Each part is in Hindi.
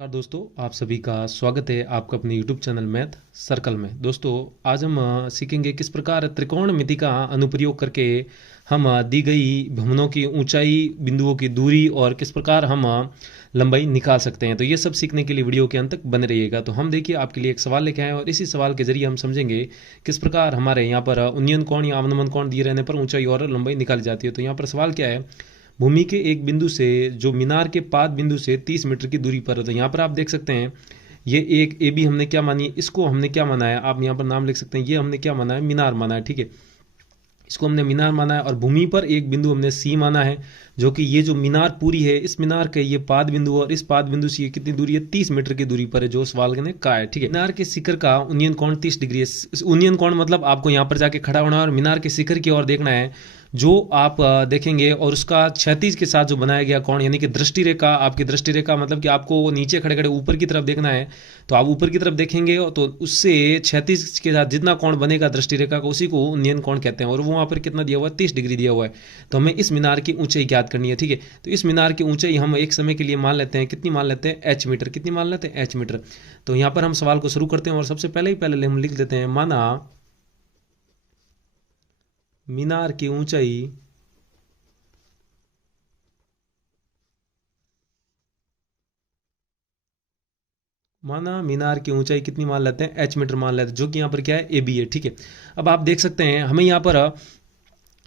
नमस्कार दोस्तों, आप सभी का स्वागत है आपका अपने YouTube चैनल मैथ सर्कल में। दोस्तों, आज हम सीखेंगे किस प्रकार त्रिकोणमिति का अनुप्रयोग करके हम दी गई भवनों की ऊंचाई, बिंदुओं की दूरी और किस प्रकार हम लंबाई निकाल सकते हैं। तो ये सब सीखने के लिए वीडियो के अंत तक बने रहिएगा। तो हम देखिए आपके लिए एक सवाल लेके आए हैं और इसी सवाल के जरिए हम समझेंगे किस प्रकार हमारे यहाँ पर उन्नयन कोण या अवनमन कोण दिए रहने पर ऊंचाई और लंबाई निकाली जाती है। तो यहाँ पर सवाल क्या है, भूमि के एक बिंदु से जो मीनार के पाद बिंदु से 30 मीटर की दूरी पर है। तो यहाँ पर आप देख सकते हैं ये एक ए बी हमने क्या मानी है, इसको हमने क्या माना है, आप यहाँ पर नाम लिख सकते हैं, ये हमने क्या माना है, मीनार माना है। ठीक है, इसको हमने मीनार माना है और भूमि पर एक बिंदु हमने सी माना है, जो कि ये जो मीनार पूरी है, इस मीनार के ये पाद बिंदु और इस पाद बिंदु से ये कितनी दूरी है, 30 मीटर की दूरी पर है, जो सवाल ने कहा है। ठीक है, मीनार के शिखर का उन्नयन कोण 30 डिग्री है। उन्नयन कोण मतलब आपको यहाँ पर जाके खड़ा होना है और मीनार के शिखर की ओर देखना है, जो आप देखेंगे, और उसका क्षैतिज के साथ जो बनाया गया कोण, यानी कि दृष्टि रेखा, आपकी दृष्टि रेखा मतलब कि आपको नीचे खड़े खड़े ऊपर की तरफ देखना है, तो आप ऊपर की तरफ देखेंगे तो उससे क्षैतिज के साथ जितना कोण बनेगा दृष्टि रेखा का, उसी को उन्नयन कोण कहते हैं। और वो वहाँ पर कितना दिया हुआ है, 30 डिग्री दिया हुआ है। तो हमें इस मीनार की ऊंचाई ज्ञात करनी है। ठीक है, तो इस मीनार की ऊंचाई हम एक समय के लिए मान लेते हैं, कितनी मान लेते हैं, एच मीटर। कितनी मान लेते हैं, एच मीटर। तो यहाँ पर हम सवाल को शुरू करते हैं और सबसे पहले हम लिख देते हैं, माना मीनार की ऊंचाई मीनार की ऊंचाई कितनी मान लेते हैं, एच मीटर मान लेते हैं, जो कि यहाँ पर क्या है, ए बी है। ठीक है, अब आप देख सकते हैं हमें यहाँ पर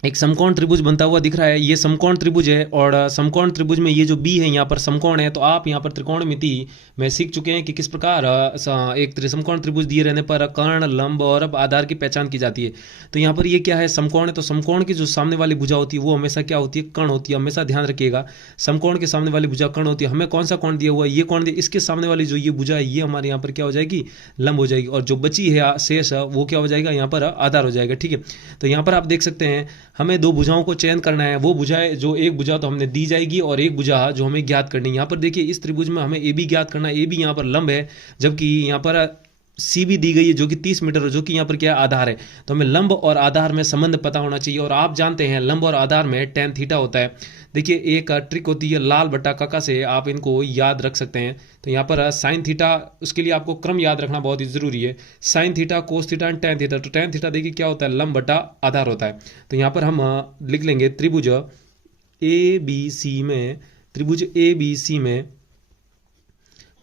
एक समकोण त्रिभुज बनता हुआ दिख रहा है। ये समकोण त्रिभुज है और समकोण त्रिभुज में ये जो बी है यहाँ पर समकोण है। तो आप यहाँ पर त्रिकोणमिति में सीख चुके हैं कि किस प्रकार एक समकोण त्रिभुज दिए रहने पर कर्ण, लंब और आधार की पहचान की जाती है। तो यहाँ पर ये क्या है, समकोण है, तो समकोण की जो सामने वाली भुजा होती है वो हमेशा क्या होती है, कर्ण होती है। हमेशा ध्यान रखिएगा, समकोण के सामने वाली भुजा कर्ण होती है। हमें कौन सा कोण दिया हुआ है, ये कोण दिया, इसके सामने वाली जो ये भुजा है ये हमारे यहाँ पर क्या हो जाएगी, लंब हो जाएगी, और जो बची है शेष वो क्या हो जाएगा, यहाँ पर आधार हो जाएगा। ठीक है, तो यहाँ पर आप देख सकते हैं हमें दो भुजाओं को चयन करना है। वो भुजाएं, जो एक भुजा तो हमने दी जाएगी और एक भुजा जो हमें ज्ञात करनी है। यहाँ पर देखिए इस त्रिभुज में हमें ए बी ज्ञात करना है। ए बी यहाँ पर लंब है, जबकि यहाँ पर सी भी दी गई है जो कि 30 मीटर है, जो कि यहाँ पर क्या आधार है। तो हमें लंब और आधार में संबंध पता होना चाहिए। और आप जानते हैं लंब और आधार में tan थीटा होता है। देखिए एक ट्रिक होती है, लाल बटा काका से आप इनको याद रख सकते हैं। तो यहाँ पर साइन थीटा, उसके लिए आपको क्रम याद रखना बहुत ही जरूरी है। Sine theta, cos theta and tan theta. तो tan थीटा देखिए क्या होता है, लंब बटा आधार होता है। तो यहाँ पर हम लिख लेंगे त्रिभुज ए बी सी में, त्रिभुज ए बी सी में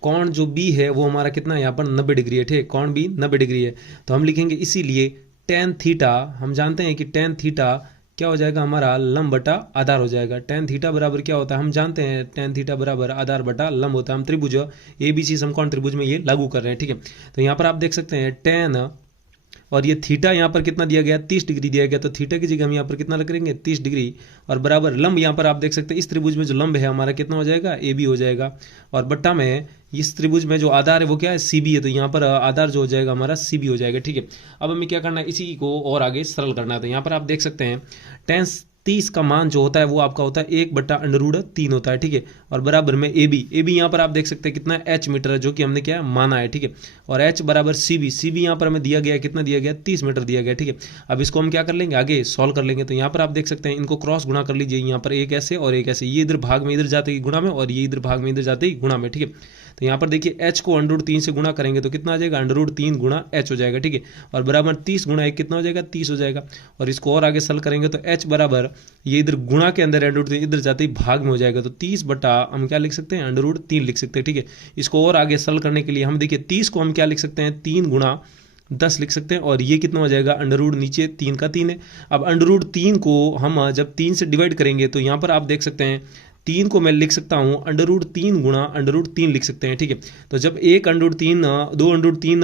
कोण जो बी है वो हमारा कितना है, यहाँ पर 90 डिग्री है। ठीक, कोण बी 90 डिग्री है। तो हम लिखेंगे इसीलिए tan थीटा, हम जानते हैं कि tan थीटा क्या हो जाएगा, हमारा लंब बटा आधार हो जाएगा। tan थीटा बराबर क्या होता है, हम जानते हैं tan थीटा बराबर आधार बटा लंब होता है। हम त्रिभुज ए बी सी समकोण त्रिभुज में ये लागू कर रहे हैं। ठीक है, तो यहाँ पर आप देख सकते हैं tan, और ये थीटा यहाँ पर कितना दिया गया, 30 डिग्री दिया गया। तो थीटा की जगह हम यहाँ पर कितना रख लेंगे, 30 डिग्री, और बराबर लंब यहाँ पर आप देख सकते हैं इस त्रिभुज में जो लंब है हमारा कितना हो जाएगा, ए बी हो जाएगा। और बट्टा में इस त्रिभुज में जो आधार है वो क्या है, सी बी है। तो यहाँ पर आधार जो हो जाएगा हमारा सी बी हो जाएगा। ठीक है, अब हमें क्या करना है, इसी को और आगे सरल करना है। तो यहाँ पर आप देख सकते हैं tan 30 का मान जो होता है वो आपका होता है 1/√3 होता है। ठीक है, और बराबर में ए बी यहाँ पर आप देख सकते हैं कितना एच मीटर है, जो कि हमने क्या माना है। ठीक है, और एच बराबर सी बी यहाँ पर हमें दिया गया, कितना दिया गया, 30 मीटर दिया गया। ठीक है, अब इसको हम क्या कर लेंगे, आगे सॉल्व कर लेंगे। तो यहाँ पर आप देख सकते हैं इनको क्रॉस गुणा कर लीजिए, यहाँ पर एक ऐसे और एक ऐसे, ये इधर भाग में इधर जाते ही गुणा में, और ये इधर भाग में इधर जाते ही गुणा में। ठीक है, तो यहाँ पर देखिए h को √3 से गुणा करेंगे तो कितना आ जाएगा, √3 गुणा h हो जाएगा। ठीक है, और बराबर 30 गुणा 1 कितना हो जाएगा, 30 हो जाएगा। और इसको और आगे सल करेंगे तो h बराबर, ये इधर गुणा के अंदर √3 इधर जाते ही भाग में हो जाएगा। तो 30 बटा हम क्या लिख सकते हैं, √3 लिख सकते हैं। ठीक है, इसको और आगे सल करने के लिए हम देखिए 30 को हम क्या लिख सकते हैं, 3 गुणा 10 लिख सकते हैं, और ये कितना हो जाएगा, अंडर नीचे 3 का 3 है। अब √3 को हम जब 3 से डिवाइड करेंगे तो यहाँ पर आप देख सकते हैं 3 को मैं लिख सकता हूँ √3 गुणा √3 लिख सकते हैं। ठीक है, तो जब एक √3 दो √3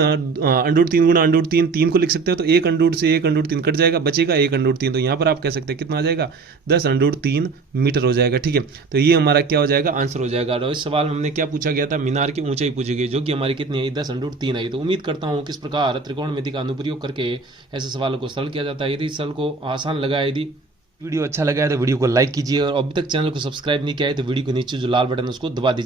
√3 गुणा √3 3 को लिख सकते हैं, तो एक √ से एक √3 कट जाएगा, बचेगा एक √3। तो यहाँ पर आप कह सकते हैं कितना आ जाएगा, 10 √3 मीटर हो जाएगा। ठीक है, तो ये हमारा क्या हो जाएगा, आंसर हो जाएगा। और इस सवाल में हमने क्या पूछा गया था, मीनार की ऊंचाई पूछी गई, जो कि हमारी कितनी आई, 10 √3 आई। तो उम्मीद करता हूँ किस प्रकार त्रिकोणमिति का अनुप्रयोग करके ऐसे सवालों को सरल किया जाता है। यदि सरल को आसान लगा, यदि वीडियो अच्छा लगा है तो वीडियो को लाइक कीजिए, और अभी तक चैनल को सब्सक्राइब नहीं किया है तो वीडियो के नीचे जो लाल बटन है उसको दबा दीजिए।